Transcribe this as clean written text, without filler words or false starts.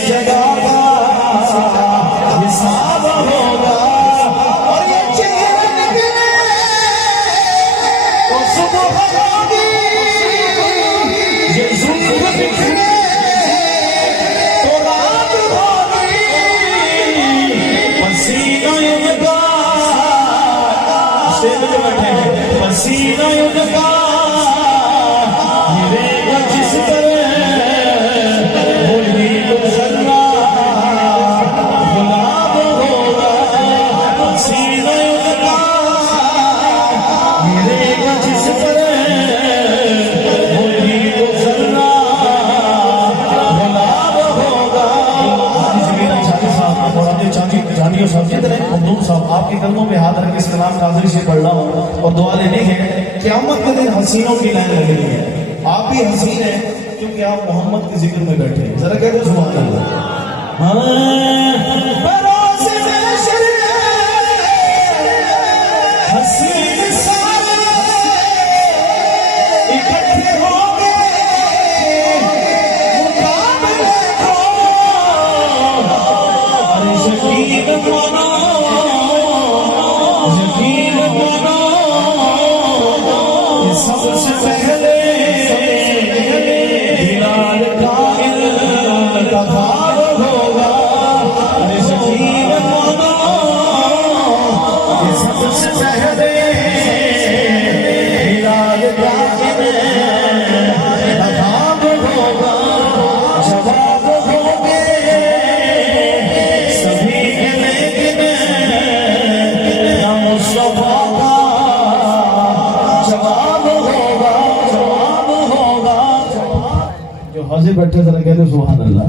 जगह का हिसाब होगा और ये चेहरे निकले तो सुबह होगी, ये जुल्फ बिखरे तो रात होगी, पसीना उनका स्टेज पे बैठे हैं, पसीना उनका गिरेगा जिस तरह होगी गुजरना गुलाब होगा, पसीना उनका गिरेगा जिस तरह होगी गुजरना गुलाब होगा। जानियो साहब साहब आपके कदमों पे हाथ रख के सलाम कादरी से पढ़ रहा हूँ और दुआ लेनी है। क़यामत के दिन हसीनों की लाइन लगनी है, आप भी हसीन हैं क्योंकि आप मोहम्मद के जिक्र में बैठे हैं। जरा कह दो सुभान अल्लाह। हसीन सारे इकट्ठे होंगे मुकाबले को, अरे यकीन मानो यकीन मानो कि सबसे पहले बिलाल का इंतखाब होगा। अरे यकीन मानो कि सबसे पहले बिलाल का इंतखाब होगा। जवाब होंगे सभी के लेकिन ना मुस्तफा का जवाब होगा, जवाब होगा। जो हाजिर बैठे जरा कह दो सुभान अल्लाह।